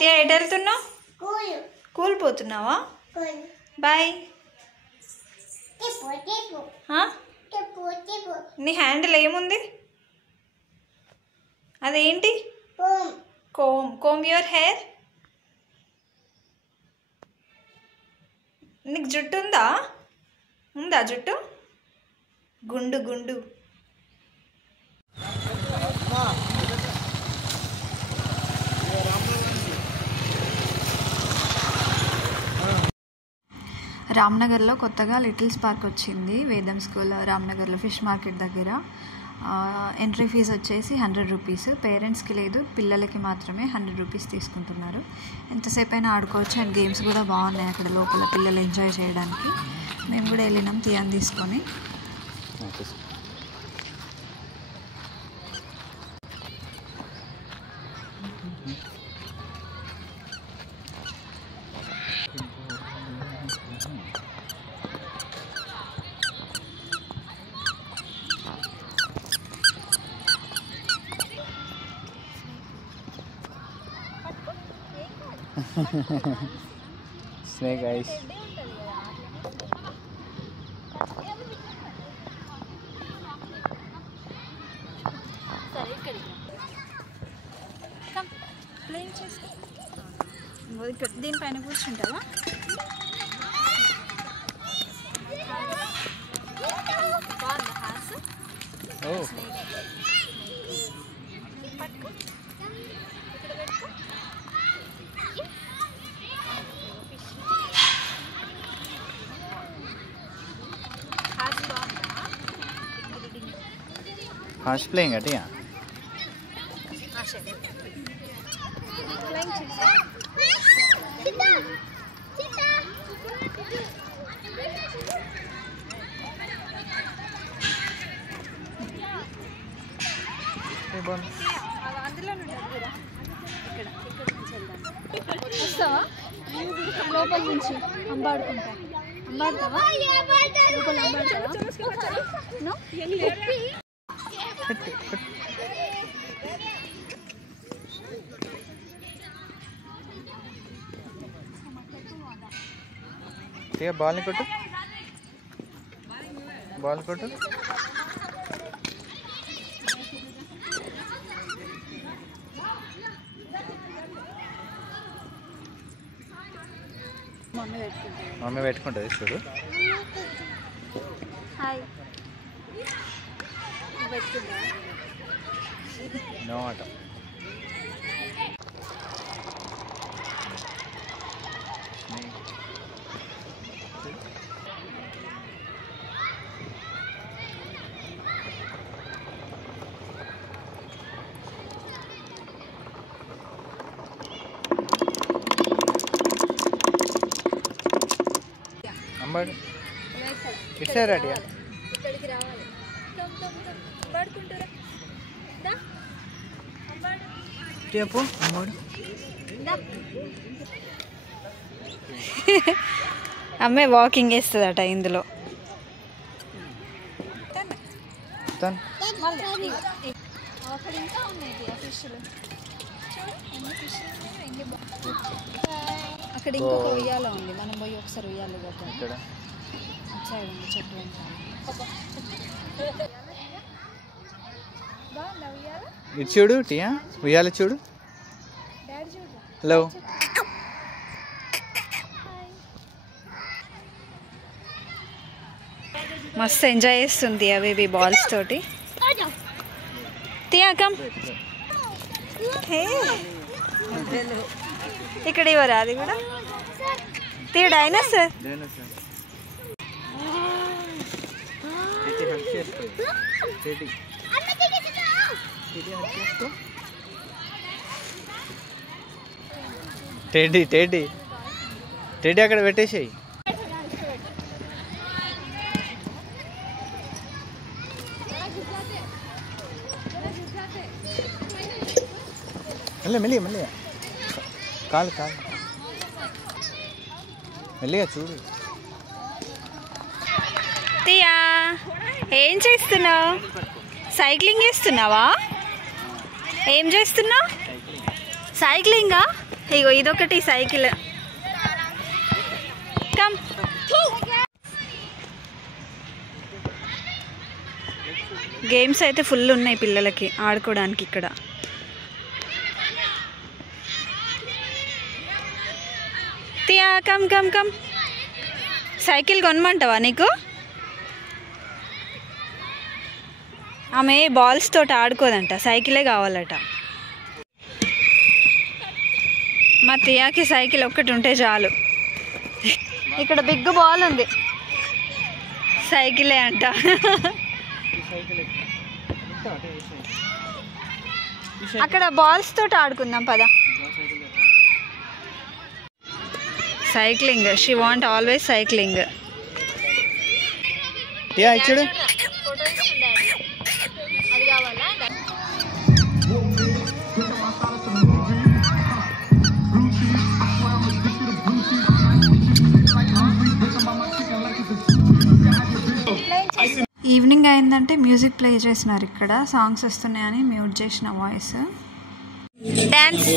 తే ఎటు వెళ్తున్నావు? కూల్ పోతున్నావా? బాయ్. నీ హ్యాండిల్ ఏముంది? అదేంటి? కోమ్. Come your hair. నీకు జుట్టు ఉందా జుట్టు? గుండు గుండు. రామ్నగర్లో కొత్తగా లిటిల్స్ పార్క్ వచ్చింది. వేదం స్కూల్ రామ్నగర్లో ఫిష్ మార్కెట్ దగ్గర. ఎంట్రీ ఫీజు వచ్చేసి 100 రూపీస్. పేరెంట్స్కి లేదు, పిల్లలకి మాత్రమే 100 రూపీస్ తీసుకుంటున్నారు. ఎంతసేపు అయినా ఆడుకోవచ్చు. అండ్ గేమ్స్ కూడా బాగున్నాయి అక్కడ లోపల పిల్లలు ఎంజాయ్ చేయడానికి. మేము కూడా వెళ్ళినాం తియాన్ తీసుకొని. Snake ice. దీనిపైన కూర్చుంటావా? Horse playing అటియా? వస్తావా లోపల నుంచి? అంబాడుకుంటా. అంబాడుతావా? లోపల అంబాడుతావా? బాల్ని కొట్టు, బాల్ కొట్టు. మమ్మీ పెట్టుకుంటుంది చూడు. నో ఆట. అంబాడు ఇట్సారాటియా? ఇక్కడికి రావాలి. పడుకుంటారా? చెప్పు అంబాడు. అమ్మాయి వాకింగ్ వేస్తుందట ఇందులో. అక్కడ ఇంకొక ఉయ్యాల ఉంది, మనం పోయి ఒకసారి ఉయ్యాలి కదా. సైడ్ ఉంది చెట్టు వెంట. ఇటు చూడు టియా, ఉయ్యాల చూడు. హలో. మస్తు ఎంజాయ్ చేస్తుంది ఆ బేబీ బాల్స్ తోటి. తీయకం ఇక్కడ ఇవ్వరా? అది కూడా తీయడా అయినా సార్. టెడ్డీ టెడ్డీ టెడ్డీ అక్కడ పెట్టేసేయి. మెల్లిగా మెల్లిగా కాలు కాలు మెల్లిగా చూడు. తీయా ఏం చేస్తున్నావు? సైక్లింగ్ చేస్తున్నావా? ఏం చేస్తున్నావు? సైక్లింగా? ఇగో ఇదొకటి సైకిల్. కమ్. గేమ్స్ అయితే ఫుల్ ఉన్నాయి పిల్లలకి ఆడుకోవడానికి ఇక్కడ. తియా కమ్ కమ్ కమ్. సైకిల్ కొనమంటావా నీకు? ఆమె బాల్స్ తోటి ఆడుకోదంట, సైకిలే కావాలట. మా తియాకి సైకిల్ ఒక్కటి ఉంటే చాలు. ఇక్కడ బిగ్ బాల్ ఉంది, సైకిలే అంట. అక్కడ బాల్స్ తోటి ఆడుకుందాం పద. Cycling, she want always cycling. Evening అయిందంటే మ్యూజిక్ ప్లే చేసినారు ఇక్కడ, సాంగ్స్ వస్తున్నాయని మ్యూట్ చేసిన వాయిస్. డాన్స్.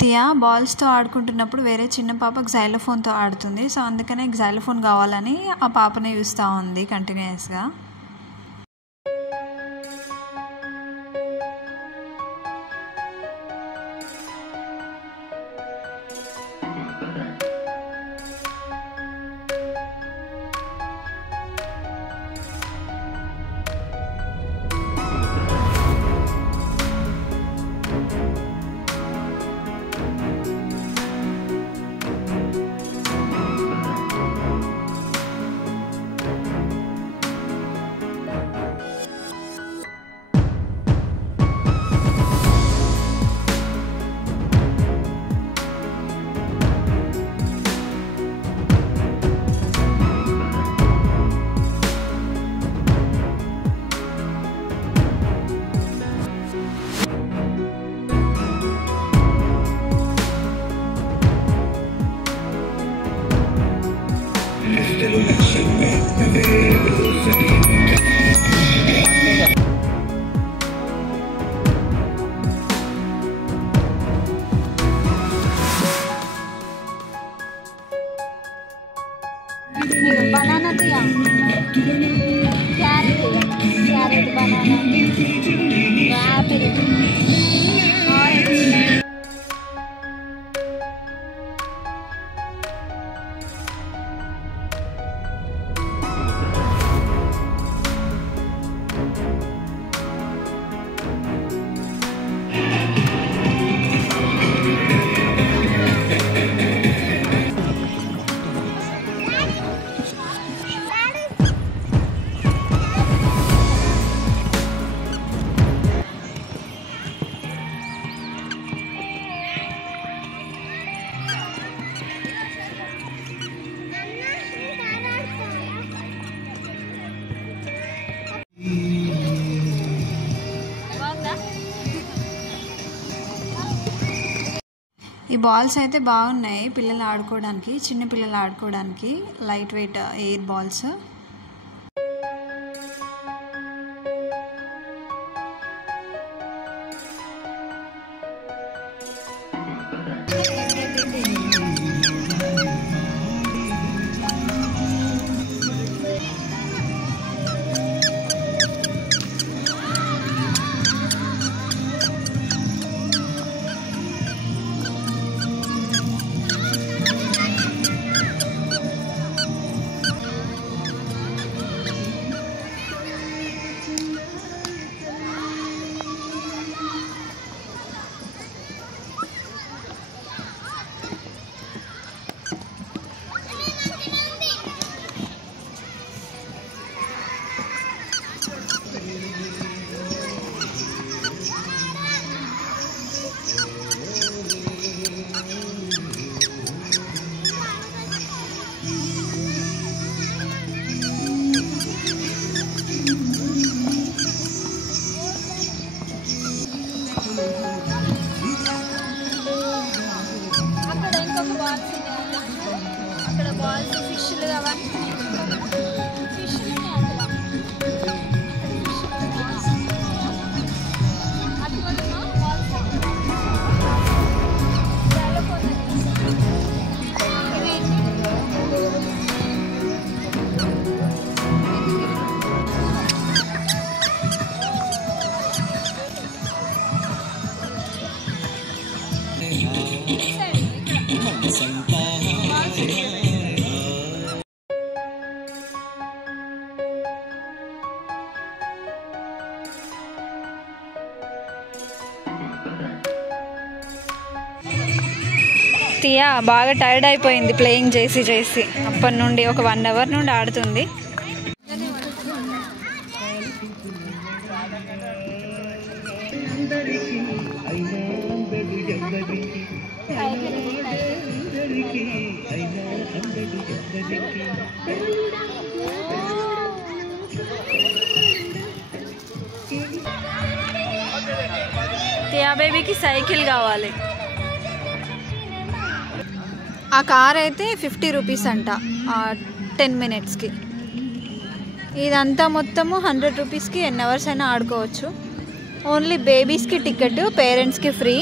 తియా బాల్స్తో ఆడుకుంటున్నప్పుడు వేరే చిన్న పాప xylophone-తో ఆడుతుంది. సో అందుకనే xylophone కావాలని ఆ పాపనే చూస్తూ ఉంది కంటిన్యూస్గా. Banana to young. Carrot, banana. Apple. Orange. ఈ బాల్స్ అయితే బాగున్నాయి పిల్లలు ఆడుకోవడానికి, చిన్న పిల్లలు ఆడుకోవడానికి. Light weight air balls. Tia బాగా టైర్డ్ అయిపోయింది ప్లేయింగ్ చేసి చేసి. అప్పటి నుండి ఒక 1 అవర్ నుండి ఆడుతుంది. తియా బేబీకి సైకిల్ కావాలి. ఆ కార్ అయితే 50 రూపీస్ అంట 10 మినిట్స్కి. ఇదంతా మొత్తము 100 రూపీస్కి ఎన్ని అవర్స్ అయినా ఆడుకోవచ్చు. ఓన్లీ బేబీస్కి టికెట్, పేరెంట్స్కి ఫ్రీ.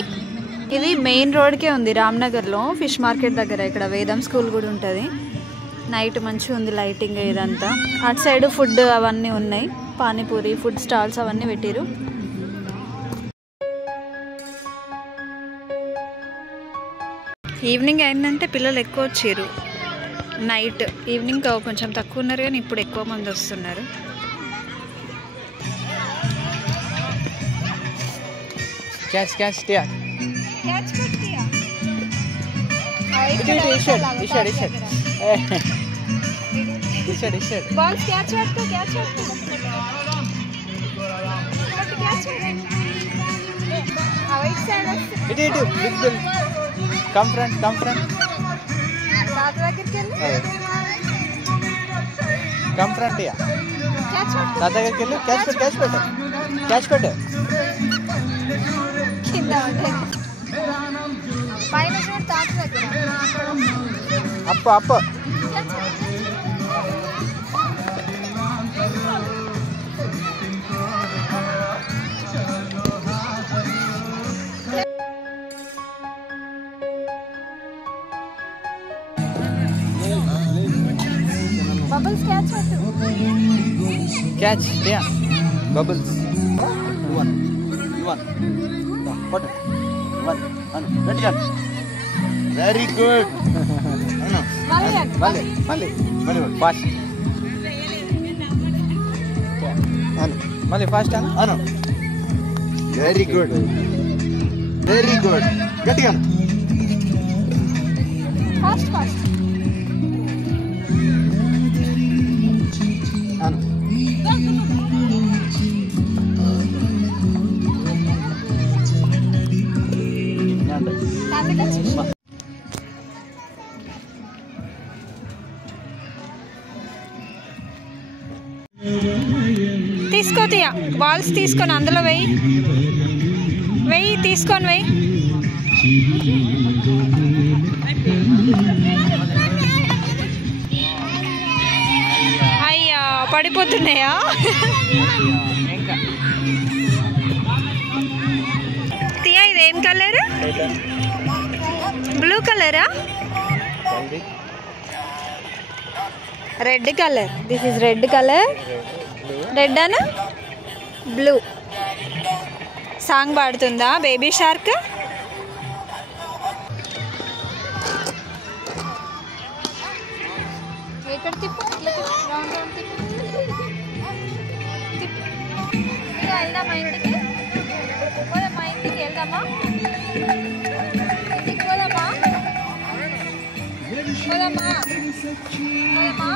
ఇది మెయిన్ రోడ్కే ఉంది రామ్నగర్లో, ఫిష్ మార్కెట్ దగ్గర. ఇక్కడ వేదం స్కూల్ కూడా ఉంటుంది. నైట్ మంచిగా ఉంది లైటింగ్ ఇదంతా. అటు సైడ్ ఫుడ్ అవన్నీ ఉన్నాయి, పానీపూరి ఫుడ్ స్టాల్స్ అవన్నీ పెట్టిరు. ఈవినింగ్ అయిందంటే పిల్లలు ఎక్కువ వచ్చారు. నైట్ ఈవినింగ్ కొంచెం తక్కువ ఉన్నారు కానీ ఇప్పుడు ఎక్కువ మంది వస్తున్నారు. క్యాచ్ క్యాచ్ టియా క్యాచ్ పట్టియా బాల్స్ క్యాచ్ పట్టు క్యాచ్ పట్టు క్యాచ్ అవైట్ సైడ్ ఇటు ఇటు బిగ్ బిల్ కమ్ ఫ్రంట్ తాత దగ్గరికి వెళ్ళు. కమ్ ఫ్రంట్ టియా క్యాచ్ పట్టు తాత దగ్గరికి వెళ్ళు. క్యాచ్ పెట్టు కింద ఉంటుంది. పైన చూడు తాత దగ్గర. అప్ప బబుల్స్ క్యాచ్ పట్టు. Catch Tia bubbles. Very good. మళ్ళీ ఫాస్ట్ మళ్ళీ ఫాస్ట్ అను. వెరీ గుడ్ గట్టిగా ఫాస్ట్ ఫాస్ట్ అను. తీసుకో తియా బాల్స్ తీసుకొని అందులో వెయ్యి తీసుకొని వెయ్యి. అయ్యా పడిపోతున్నాయా? తియా ఇదేం కలర్? బ్లూ కలరా? Red colour. This is red colour. Red అను బ్లూ. సాంగ్ పాడుతుందా బేబీ షార్క్? ఎక్కడ తిప్పు, రౌండ్ రౌండ్ తిప్పు. వెళ్దామా ఇంటికి? పోదామా ఇంటికి? వెళ్దామా ఇంటికి? పోదామా పోదామా పోదామా?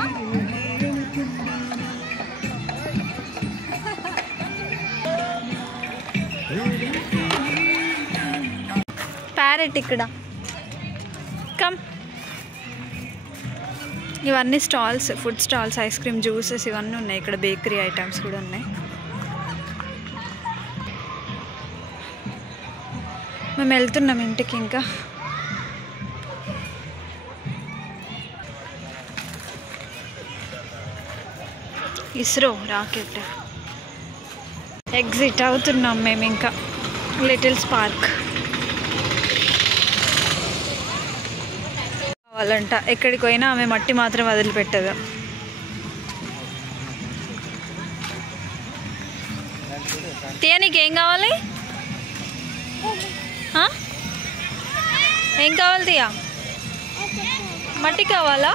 ప్యారెట్ ఇక్కడ. కమ్. ఇవన్నీ stalls, food stalls, ice cream, juices ఇవన్నీ ఉన్నాయి ఇక్కడ. బేకరీ ఐటమ్స్ కూడా ఉన్నాయి. మేము వెళ్తున్నాం ఇంటికి. ఇంకా ఇస్రో రాకెట్. ఎగ్జిట్ అవుతున్నాం మేము ఇంకా లిటిల్ స్పార్క్ కావాలంట. ఎక్కడికి పోయినా ఆమె మట్టి మాత్రం వదిలిపెట్టదు. తియా నీకేం కావాలి? ఏం కావాలి తియా? మట్టి కావాలా?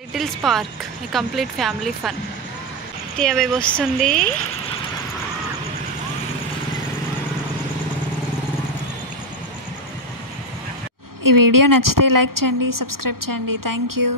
Little spark complete family fun. Tia wave వస్తుంది. ఈ వీడియో నచ్చితే లైక్ చేయండి, సబ్స్క్రైబ్ చేయండి. Thank you.